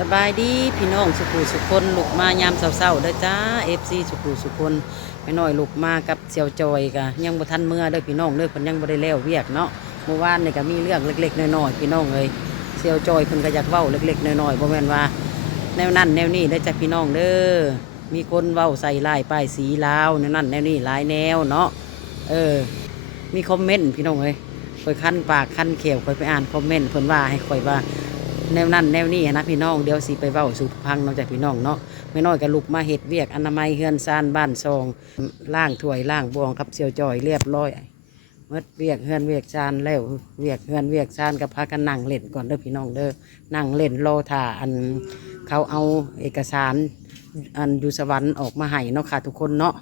สบายดีพี่น้องสุขุสุคนลุกมายามเศร้าๆเด้อจ้าFCสุขุสุคนไม่น้อยลุกมากับเสี่ยวจอยกะยังบ่ทันเมื่อเด้อพี่น้องเด้อเพิ่นยังบ่ได้แล้วเวียกเนาะเมื่อวานนี่ก็มีเรื่องเล็กๆน้อยๆพี่น้องเอ้ยเสี่ยวจอยเพิ่นก็อยากเว้าเล็กๆน้อยๆบ่แม่นว่าแนวนั้นแนวนี้เด้อจ้าพี่น้องเด้อมีคนเว้าใส่ร้ายป้ายสีลาวแนวนั้นแนวนี้หลายแนวเนาะมีคอมเมนต์พี่น้องเอ้ยค่อยคันปากคันเขียวค่อยไปอ่านคอมเมนต์เพิ่นว่าให้ค่อยว่า แนวนั้นแนวนี้นะพี่น้องเดี๋ยวสิไปเว้าสู่พังนอกจากพี่น้องเนาะไม่น้อยก็ลุกมาเฮ็ดเวียกอนามัยเฮือนซานบ้านซองล้างถ้วยล้างบวงกับเสี่ยวจอยเรียบร้อยเมื่อเวียกเฮือนเวียกซานแล้วเวียกเฮือนเวียกซานก็พากันนั่งเล่นก่อนเด้อพี่น้องเด้อนั่งเล่นรอท่าเขาเอาเอกสารอยู่สวรรค์ออกมาให้เนาะค่ะทุกคนเนาะ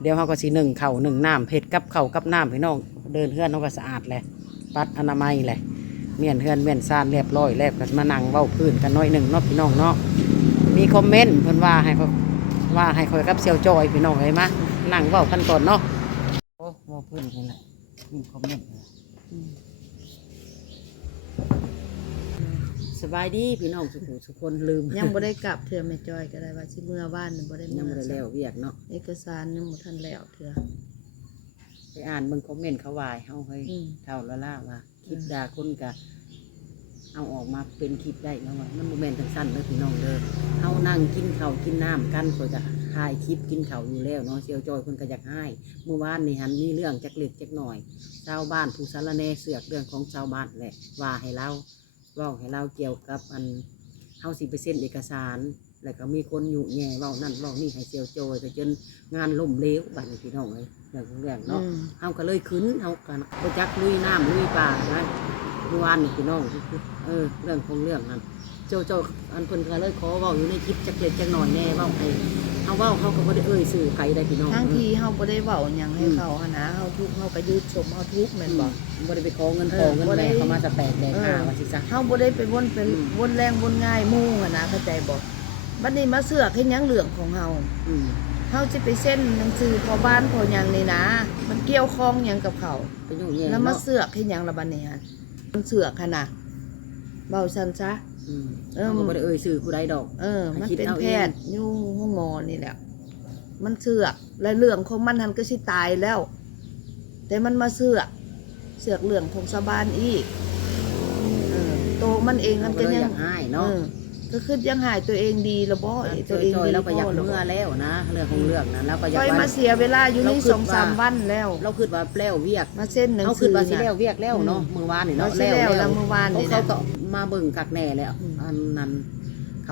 เดี๋ยวเขาก็สินึ่งข้าวนึ่งน้ำเผ็ดกับข้าวกับน้ำพี่น้องเดินเฮือนเขาก็สะอาดแหละปัดอนามัยแหละเมียนเฮือนเมียนซานเรียบร้อยแล้วก็มานั่งเว้าพื้นกันน้อยหนึ่งเนาะพี่น้องเนาะมีคอมเมนต์เพิ่นว่าให้คอยกับเซียวจอยพี่น้องเลยมานั่งเว้ากันก่อนเนาะโอ้เว้าพื้นนี่แหละมีคอมเมนต์สบายดีพี่น้องทุกคนลืมยังบ่ได้กลับเถื่อแม่จอยก็ได้ว่าสิเมื่อบ้านบ่ได้ ยัง เมื่ ไม่ อ ได้แล้วเวียกเนาะเอกสารยังบ่ทันแล้วเถื่อไปอ่านเบิ่งคอมเมนต์เขาวายเฮาเฮ้ยเท่าละล่าว่าคลิปด่าคนกะเอาออกมาเป็นคลิปได้เนาะว่ามันโมเมนต์สั้นๆเลยพี่น้องเด้อเฮานั่งกินข้าวกินน้ำกันคอยจะถ่ายคลิปกินข้าวอยู่แล้วเนาะเซียวจอยคนก็อยากให้เมื่อวานนี่หันมีเรื่องจักเล็กจักหน่อยชาวบ้านผู้สารแนเสือกเรื่องของชาวบ้านแหละว่าให้เราเว้าให้เราเกี่ยวกับเฮาสิไปเซ็นเอกสารแล้วก็มีคนอยู่แง่เว้านั่นเว้านี่ให้เซียวจอยไปจนงานล่มเหลวบัดนี้พี่น้องเลยเรื่องเนาะเฮาก็เลยขึ้นเฮากันโปรจักลุยน้ำลุยป่านะเมื่อวานนี่พี่น้องเรื่องของเรื่องนั้นเจ้าเพิ่นก็เลยขอเว้าอยู่ในคลิปจักเล็กจักหน่อยแน่เว้าให้เฮาเว้าเขาก็บ่ได้สื่อไผได้พี่น้องทั้งที่เฮาบ่ได้เว้าหยังให้เขาหั่นนะเฮาทุกข์เฮาก็ยืดชมเฮาทุกข์แม่นบ่บ่ได้ไปขอเงินแม่เขามาจะแตกแดกหาว่าสิซะเฮาบ่ได้ไปวนแรงวนง่ายมู่หั่นนะเข้าใจบ่บัดนี้มาเสือกเฮ็ดหยังเรื่องของเฮาเฮาสิไปเซ็นหนังสือพอบ้านพอหยังนี่นะมันเกี่ยวข้องหยังกับเขาไปยุ่งแย่แล้วมาเสือกเฮ็ดหยังล่ะบัดนี้ฮะมันเสือกหั่นน่ะเว้าซั่นซะมันบ่ได้สื่อผู้ใดดอกมันเป็นแพทย์อยู่ห้องหมอนี่แหละมันเสือกและเรื่องของมันหันก็สิตายแล้ว แต่มันมาเสือกเรื่องของชาวบ้านอีกโตมันเองมันก็ยังหายเนาะก็คือยังหายตัวเองดีละบ่ตัวเองดีแล้วก็อยากเมื่อแล้วนะเรื่องของเรื่องนะแล้วก็อยากมาเสียเวลาอยู่นี่2-3 วันแล้วเราคิดว่าแล้วเวียกมาเส้นหนังสือเขาคิดว่าสิแล้วเวียกแล้วเนาะเมื่อวานนี่เนาะแล้วเมื่อวานนี่เขาก็มาเบิ่งกักแน่แล้วนั้นเข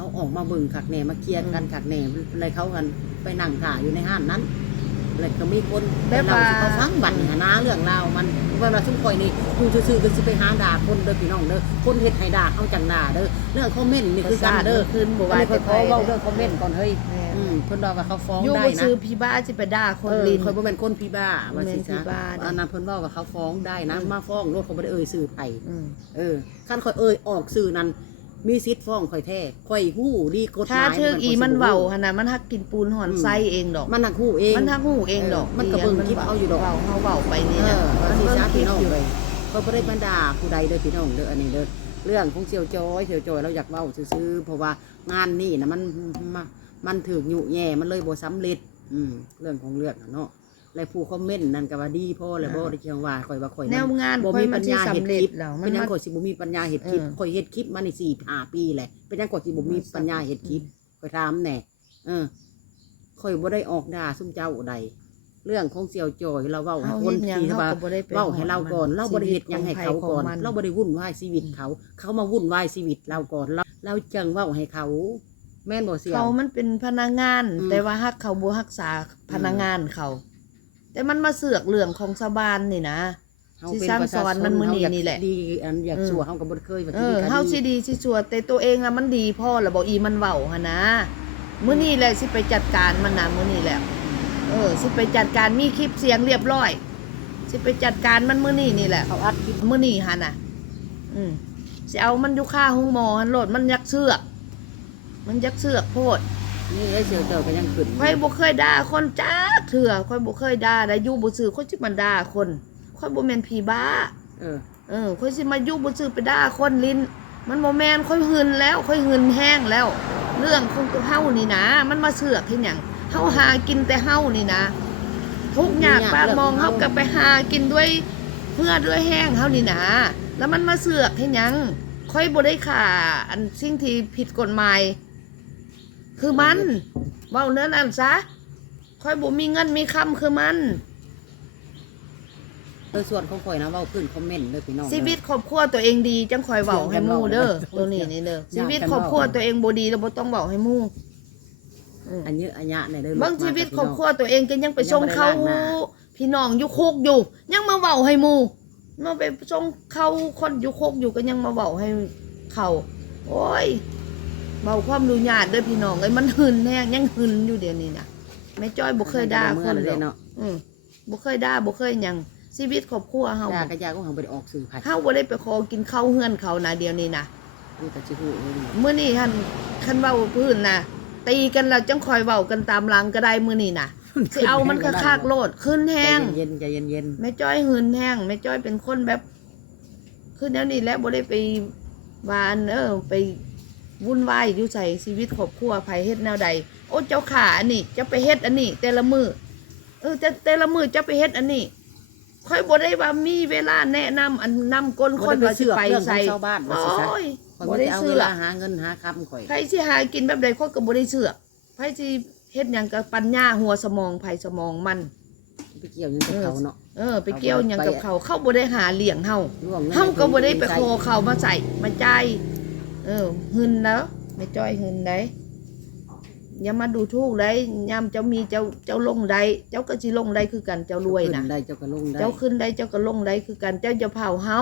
าออกมาเบิ่งกักแน่มาเคลียร์กันกักแน่เลยเขากันไปนั่งถ่ายอยู่ในห้างนั้นเลยก็มีคนเขาฟังบัตรนะเรื่องราวมันเวลาชุ่มคอยนี่ดูซื่อๆก็สิไปหาด่าคนเด้อพี่น้องเด้อคนเฮ็ดให้ด่าเอาจังด่าเด้อเรื่องคอมเมนต์นี่คือกันเด้อคืนบ่ว่าไปขอเว้าเรื่องคอมเมนต์ก่อนเฮ้ยเพิ่นว่าเขาฟ้องได้นะอยู่ซื่อพี่บ้าสิไปด่าคนลิ้นคอยบ่แม่นคนพี่บ้าว่าสิซะอันนั้นเพิ่นว่าเขาฟ้องได้นะมาฟ้องรถเขาบ่ได้ชื่อไผคันข่อยออกชื่อนั้นมีสิทธิ์ฟ้องข่อยแท้ข่อยฮู้ดีกฎหมายถ้าชื่ออีมันเว้าหั่นน่ะมันฮักกินปูนหอนไส้เองดอกมันฮักฮู้เองดอกมันก็เบิ่งคลิปเอาอยู่ดอกเฮาเว้าไปนี่นะมันสิซะพี่น้องเลยข่อยบ่ได้บรรดาผู้ใดเด้อพี่น้องเด้ออันนี้เด้อเรื่องของเสี่ยวจอยเราอยากเว้าซื่อๆเพราะว่างานนี้น่ะมันถูกยุแย่มันเลยบ่สำเร็จเรื่องของเรื่องเนาะและผู้คอมเมนต์นั่นก็ว่าดีพ่อแล้วบ่ได้เกี่ยวว่าข่อยว่าข่อยแนวงานบ่มีปัญญาเฮ็ดคลิปมัเป็นหยังข่อยสิบ่มีปัญญาเฮ็ดคลิปข่อยเฮ็ดคลิปมานี่4-5 ปีแหละเป็นหยังข่อยสิบ่มีปัญญาเฮ็ดคลิปข่อยถามแน่ข่อยบ่ได้ออกด่าซุมเจ้าใดเรื่องของเสี่ยวจอยเราเว้าให้คนที่ว่าเว้าให้เราก่อนเราบ่ได้เฮ็ดหยังให้เขาก่อนเราบ่ได้วุ่นวายชีวิตเขามาวุ่นวายชีวิตเราก่อนเราจังเว้าให้เขาแม่นบ่เสี่ยวเขามันเป็นพนักงานแต่ว่าฮักเขาบ่รักษาพนักงานเขาแต่มันมาเสือกเรื่องของชาวบ้านนี่นะสิสร้างสอนมันมื้อนี้นี่แหละดีอยากชั่วเฮาก็บ่เคยว่าสิเฮาสิดีสิชั่วแต่ตัวเองน่ะมันดีพอแล้วบ่อีมันเว้าหั่นนะมื้อนี้แหละสิไปจัดการมันน่ะมื้อนี้แหละสิไปจัดการมีคลิปเสียงเรียบร้อยสิไปจัดการมันมื้อนี้นี่แหละเขาอัดคลิปมื้อนี้หั่นน่ะสิเอามันอยู่ค่าห้องหมอหั่นโลดมันยักเสือกโพดนี่ไอ้เสี่ยวจอยก็ยังขึ้นค่อยบ่เคยด่าคนจ้าเถื่อค่อยบ่เคยด่าได้อยู่บ่ซื่อค่อยสิมาด่าคนค่อยบ่แม่นผีบ้าค่อยสิมาอยู่บ่ซื่อไปด่าคนลิ้น มันบ่แม่นค่อยหึนแล้วค่อยหึนแห้งแล้ว เรื่องของตัวเฮานี่นะมันมาเสือกเฮ็ดหยังเฮาหากินแต่เฮานี่นะทุกอย่างปากมองเฮาก็ไปหากินด้วยเพื่อด้วยแห้งเฮานี่นะแล้วมันมาเสือกเฮ็ดหยังค่อยบ่ได้ค่าอันสิ่งที่ผิดกฎหมายคือมันเว้าเนื้อนั้นซะค่อยบ่มีเงินมีคำคือมัน โดยส่วนของข่อยนะเว้าขึ้นคอมเมนต์เด้อพี่น้อง ชีวิตครอบครัวตัวเองดีจังคอยเว้าให้หมู่เด้อตัวนี้นี่เด้อชีวิตครอบครัวตัวเองบ่ดีแล้วบ่ต้องเว้าให้หมู่ อันเยอะอันยะเนี่ยเด้อ เบิ่งชีวิตครอบครัวตัวเองก็ยังไปส่งเขาพี่น้องอยู่คุกอยู่ ยังมาเว้าให้หมู่มาไปส่งเขาคนอยู่คุกอยู่ก็ยังมาเว้าให้เขาโอ้ยเว้าความรู้ญาติเด้อพี่น้องเอ้ยมันหึนแฮงยังหึนอยู่เดี๋ยวนี้น่ะแม่จ้อยบ่เคยด่าคนดอก เนาะ บ่เคยด่าบ่เคยหยังชีวิตครอบครัวเฮา ด่ากระยาก็หังบ่ได้ออกสื่อไผ เฮาบ่ได้ไปขอกินข้าวเฮือนเขานะเดี๋ยวนี้นะ ดูแต่สิฮู้เอง มื้อนี้หั่นคันเว้าพื้นน่ะตีกันแล้วจังคอยเว้ากันตามหลังก็ได้มื้อนี้น่ะสิเอามันคักๆโลดขึ้นแห้ง ใจเย็น แม่จ้อยหืนแห้งแม่จ้อยเป็นคนแบบคือแนวนี้แหล้วบ่ได้ไปวานไปวุ่นวายอยู่ใส่ชีวิตครอบครัวไผเฮ็ดแนวใดโอ้เจ้าขาอันนี้จะไปเฮ็ดอันนี้ แต่ละมื้อแต่ละมื้อจะไปเฮ็ดอันนี้ค่อยบ่ได้ว่ามีเวลาแนะนำอันนำก้นคนว่าสิไปใส่ ชาวบ้านว่าสิซะ โอ้ย ข่อย บ่ บ่ ได้ ได้เอา เสื เว อ ลาหาเงินหาคำข่อย ไผสิหากินแบบใดข้อยก็บ่ได้เสือกไผสิเฮ็ดหยังกับปัญญาหัวสมองไผสมองมัน ไปเกี่ยวหยังกับเขาเนาะ ไปเกี่ยวหยังกับเขาบ่ได้หาเลี้ยงเฮา ล่วงงิน เฮาก็บ่ได้ไปขอเขามาใส่มาจ่ายหึนแล้วไม่จ้อยหึนได้อย่ามาดูถูกได้ยามเจ้ามีเจ้าลงได้เจ้าก็สิลงได้คือกันเจ้ารวยนะ ขึ้ได้เจ้าก็ลงได้ เจ้าขึ้นได้เจ้าก็ลงได้คือกันเจ้าจะเผาเฮา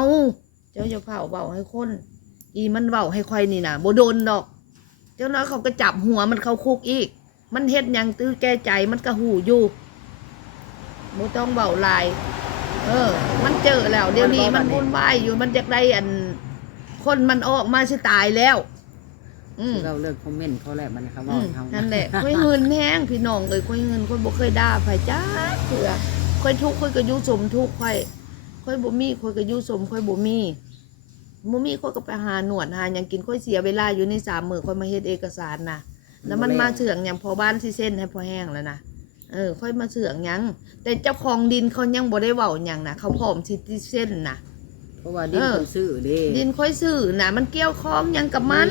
เจ้าจะเผาเว้าให้คนอีมันเว้าให้ค่อยนี่น่ะบ่โดนดอก เจ้าน้อยเขาก็จับหัวมันเข้าคุกอีก มันเฮ็ดหยังตื้อแก้ใจมันก็หูอยู่บ่ต้องเว้าหลาย มันเจอแล้วเดี๋ยวนี้มันวุ่นวายอยู่มันอยากได้อันคนมันออกมาสิตายแล้วเราเลิกคอมเมนต์เขาแล้วมันเขาว่าเฮา นั่นแหละค่อยเงินแห้งพี่น้องเอ้ยค่อยเงินค่อยบ่เคยด่าไผจ้าเถื่อค่อยทุกข์ค่อยก็อยู่สมทุกข์ค่อยบ่มีค่อยก็อยู่สมค่อยบ่มีค่อยก็ไปหาหนวดหาหยังกินค่อยเสียเวลาอยู่ใน3มื้อค่อยมาเฮ็ดเอกสารนะแล้วมันมาเสื่องหยังพอบ้านสิเส้นให้พอแห้งแล้วนะค่อยมาเสื่องหยังแต่เจ้าของดินเขายังบ่ได้เว้าหยังนะเขาพร้อมสิเส้นนะ เพราะว่าดินคนซื้อเด้ ดินค่อยซื้อนะมันเกี่ยวข้องหยังกับมัน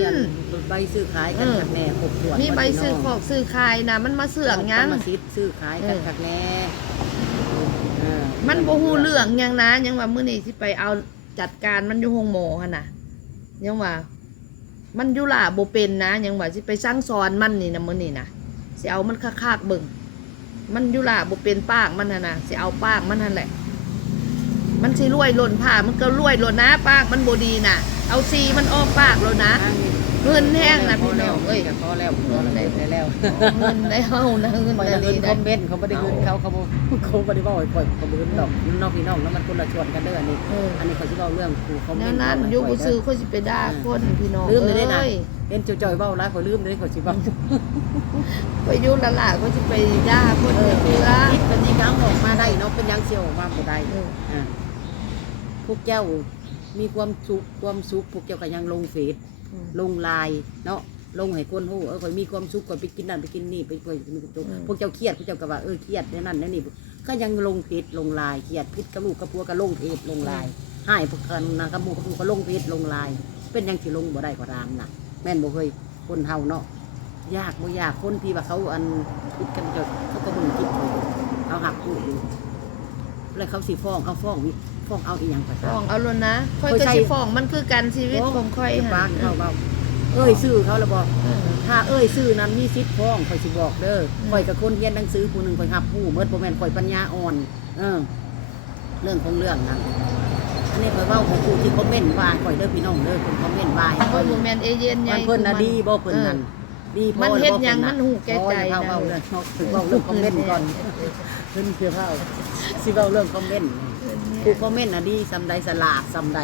ใบซื้อขายกันคักแน่6ขวด มีใบซื้อของซื้อขายนะมันมาเสื่องหยัง มาซื้อขายกันคักแน่มันบ่ฮู้เรื่องหยังนะยังว่ามื้อนี้สิไปเอาจัดการมันอยู่โรงหมอหั่นน่ะยังว่ามันอยู่ล่ะบ่เป็นนะยังว่าสิไปสั่งสอนมันนี่นะมื้อนี้นะสิเอามันคักๆเบิ่งมันอยู่ล่ะบ่เป็นปากมันหั่นน่ะสิเอาปากมันหั่นแหละมันสิรวยหล่นผ้ามันก็รวยหล่นนะปากมันบ่ดีน่ะเอาซีมันออกปากแล้วนะเงินแห้งนะพี่น้องเอ้ย พอแล้วได้แล้ว เงินได้เฮานะเงิน คอย ได้ เงิ ดี นค ได้ อมเมนต์เขาไม่ได้เงินเขาไม่ได้บอกให้ปล่อยเขาเงินดอกน้องพี่น้องแล้วมันคนละชวนกันเด้ออันนี้เขาจะเล่าเรื่องกูคอมเมนต์ นั่นอยู่บ่ซื้อค่อยสิไปด่าคนพี่น้อง ลืมเลยนะเห็นจ่อยเบ้าร้ายเขาลืมเลยเขาสิเบ้า ไปอยู่ละล่ะก็สิไปด่าคนเพื่อ เป็นยังยังออกมาได้เนาะเป็นยังเชียวออกมาบ่ได้พวกเจ้ามีความสุขพวกเจ้าก็ยังลงเฟซลงไลน์เนาะลงให้คนฮู้ข่อยมีความสุขข่อยไปกินนั่นไปกินนี่ไปพวกเจ้าเครียดพวกเจ้าก็ว่าเครียดนั่นนี่ก็ยังลงเฟซลงไลน์เครียดพิษกับลูกกับผัวก็ลงเฟซลงไลน์ให้พวกกันนะกับหมู่กับผัวก็ลงเฟซลงไลน์เป็นยังสิลงบ่ได้ก็ตามน่ะแม่นบ่เคยคนเฮาเนาะยากบ่ยากคนที่ว่าเขาอันคิดกันจดเขาก็บ่คิดเขาหักพูดอยู่แล้วเขาสิฟ้องเอาฟ้องเอาอีหยังก็ ฟ้ ตา อ ม งเอาล้นนะค่อยก็สิฟ้องมันคือการชีวิตของค่อย ปากเขาเบาซื้อเขาแล้วบอกถ้าซื้อนั้นมีสิทธิ์ฟ้องข่อยสิบอกเด้อข่อยกับคนเรียนหนังสือผู้หนึ่งข่อยหับผู้เมื่อบ่แม่นข่อยปัญญาอ่อนเรื่องของเรื่องนั้นอันนี้ข่อยเว้าของผู้ที่คอมเมนต์ว่าข่อยเด้อพี่น้องเด้อคนคอมเมนต์ว่า ค่อยบ่แม่นเอเย่นใหญ่ เพิ่นน่ะดีบ่เพิ่นนั่นดีพอ มันเฮ็ดหยังมันหูแก่ใจ นะ นะ เว้าเลยถึงเว้าเรื่องคอมเมนต์ก่อนเพิ่นคือเว้าสิเว้าเรื่องคอมเมนต์ผู้คอมเมนต์น่ะดีซำใดสลาดซำใด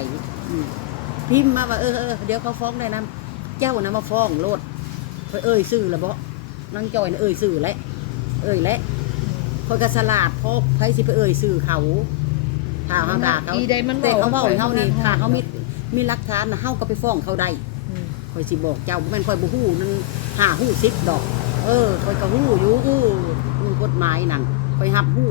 พิมพ์มาว่าเดี๋ยวเขาฟ้องได้นะเจ้านะมาฟ้องโลดซื่อแล้วบ่นางจอยน่ะซื่อแล้วแล้วคอยก็สลาดพอไผสิไปซื่อเขาถ้าเฮาด่าเขาแต่เขาเว้าให้เฮานี่ถ้าเขามี มีหลักฐานน่ะเฮาก็ไปฟ้องเขาได้ อืม ข่อยสิบอกเจ้าบ่แม่นข่อยบ่ฮู้นั่น5ฮู้10ดอกข่อยก็ฮู้อยู่กฎหมายนั่นข่อยรับฮู้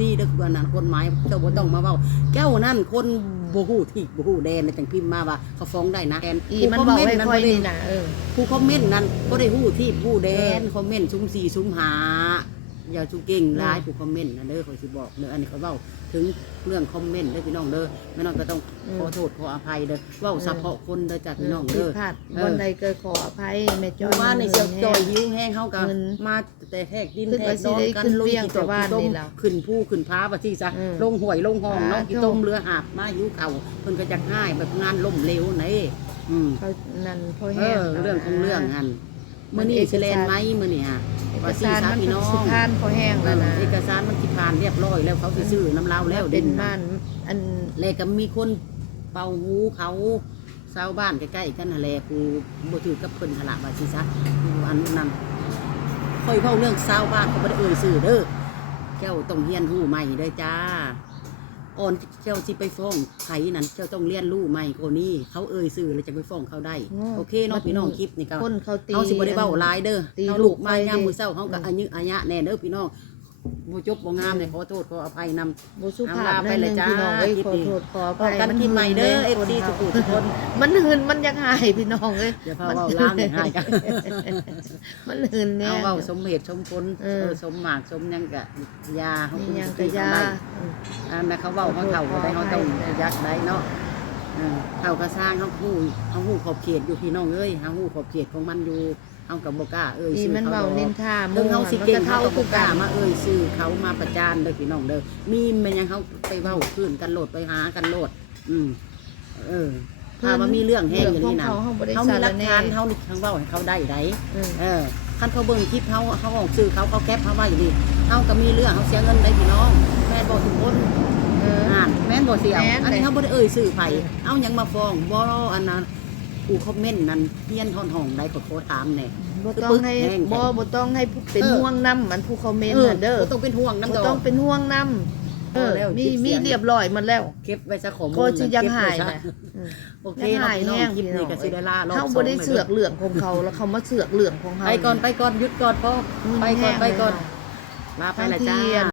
ดีเด้อว่านั่นกฎหมายเจ้าบ่ต้องมาเว้าแก้วนั่นคนบ่ฮู้ที่บ่ฮู้แดนจังพิมพ์มาว่าเขาฟ้องได้นะแอน อีมันบอกให้ค่อยนี่นะผู้คอมเมนต์นั้นบ่ได้ฮู้ที่ฮู้แดนคอมเมนต์ซุม4ซุม5อย่าจุเก่งหลายผู้คอมเมนต์นะเด้อข่อยสิบอกเด้ออันนี้เขาเว้าถึงเรื่องคอมเมนต์เด้อพี่น้องเด้อแม่น้องก็ต้องขอโทษขออภัยเด้อเว้าเฉพาะคนเด้อจ้ะพี่น้องเด้อ พลาดวันใดเกิดขออภัยแม่จอย ว่าในเสียจอยหิวแห้งเฮาก็มาแต่แทกดินแทกดอนกันลุยที่ตกต้มขึ้นผู้ขึ้นพ้าว่าที่ซะลงห้วยลงห้องเนาะกี่ต้มเรือหาบมาหิวเข่าเพิ่นก็จักง่ายแบบงานล่มเหลวไหนเขานั่นพอแห้ง เรื่องของเรื่องหั่นมื้อนี้สิแลนไหมมื้อนี้ฮะ เอก ว่าสิ สาร ซะ มัน พี่น้อง สิทานพอแห้งแล้วนะ เอกสารมันสิผ่านเรียบร้อยแล้วเขาสิซื้อน้ำลาวแล้ว เป็นบ้านอัน แล้วก็มีคนเป่าหูเขาชาวบ้านใกล้ๆกันนั่นแหละผู้บ่ถือกับเพิ่นหั่นล่ะว่าสิซะอันนั้นค่อยเว้าเรื่องชาวบ้านเขาบ่ได้เอ่ยชื่อเด้อเจ้าต้องเรียนรู้ใหม่เด้อจ้าอ่อนเจ้าสิไปฟ้องไผนั่นเจ้าต้องเรียนรู้ใหม่กว่านี้เขาเอ่ยชื่อแล้วจะไปฟ้องเขาได้โอเคเนาะพี่น้องคลิปนี่ก็ คนเขาตี เฮาสิบ่ได้เว้าหลายเด้อ ตี เฮา ลู ลู ก กมายาม ไป มื้อเช้าเฮาก็อายุอาญะแน่เด้อพี่น้องบ่จบบ่งามเลยขอโทษขออภัยนำ บุสุภาพนั่นนึงพี่น้องเอ้ยขอโทษขออ พ ภั อย กันคลิปใหม่เด้อ FC ทุกคน มันหืนมันยังหายพี่น้องเอ้ย เดี๋ยวพาเว้าล้างให้หายกัน มันหืนเนี่ย เอาเว้าสมเหตุสมผล เออ สมหมากสมหยังก็ยาเฮา นี่ยังกะยา อันนั้นเขาเว้าเขาเฒ่าได้เฮาต้องยักได้เนาะเฒ่าก็สร้างเฮาฮู้ขอบเขตอยู่พี่น้องเอ้ยเฮาฮู้ขอบเขตของมันอยู่เฮาก็บ่กล้าเอ้ย อี ชื่อ มัน เขา เบา ดอก นินทา เรื่องเฮาสิเก่ง เท่า เฮาก็ ทุ บ่ ก ก กั ล้าน มาเอ่ยชื่อเขามาประจานเด้อพี่น้องเด้อมีมันยังเฮาไปเว้าคืนกันโลดไปหากันโลดถ้าว่ามีเรื่องแห้งอย่างนี้นะ เขามีหลักฐานเขานี่เขาเว้าให้เขาได้ไดคันเขาเบิ่งคลิปเขาออกสื่อเขาแคปเขาว่าอย่างนี้เขาก็มีเรื่องเขาเสียเงินได้พี่น้องแม่นบ่ทุกคนแม่นบ่เสียอันนี้เขาบ่ได้เอ่ยสื่อไผเอาหยังมาฟ้องบ่อันนั้นผู้คอมเมนต์นั้นเฮียนทอนห้องใดก็ขอถามแน่ บ่ต้องให้บ่ต้องให้เป็นห่วงน้ำมันผู้คอมเมนต์น่ะเด้อ บ่ต้องเป็นห่วงนำ บ่ ดอก ต้องเป็นห่วงน้ำมีเรียบร้อยหมันแล้ว เก็บไว้ซะข้อมูล ก็สิยังหายนะ โอเคเนาะพี่น้องคลิปนี้ก็สิได้ลารอบ เฮาบ่ได้เสือกเรื่องของเขาแล้วเขามาเสือกเรื่องของเฮา ไปก่อนหยุดก่อนพ่อไปก่อนลาไปละจ้า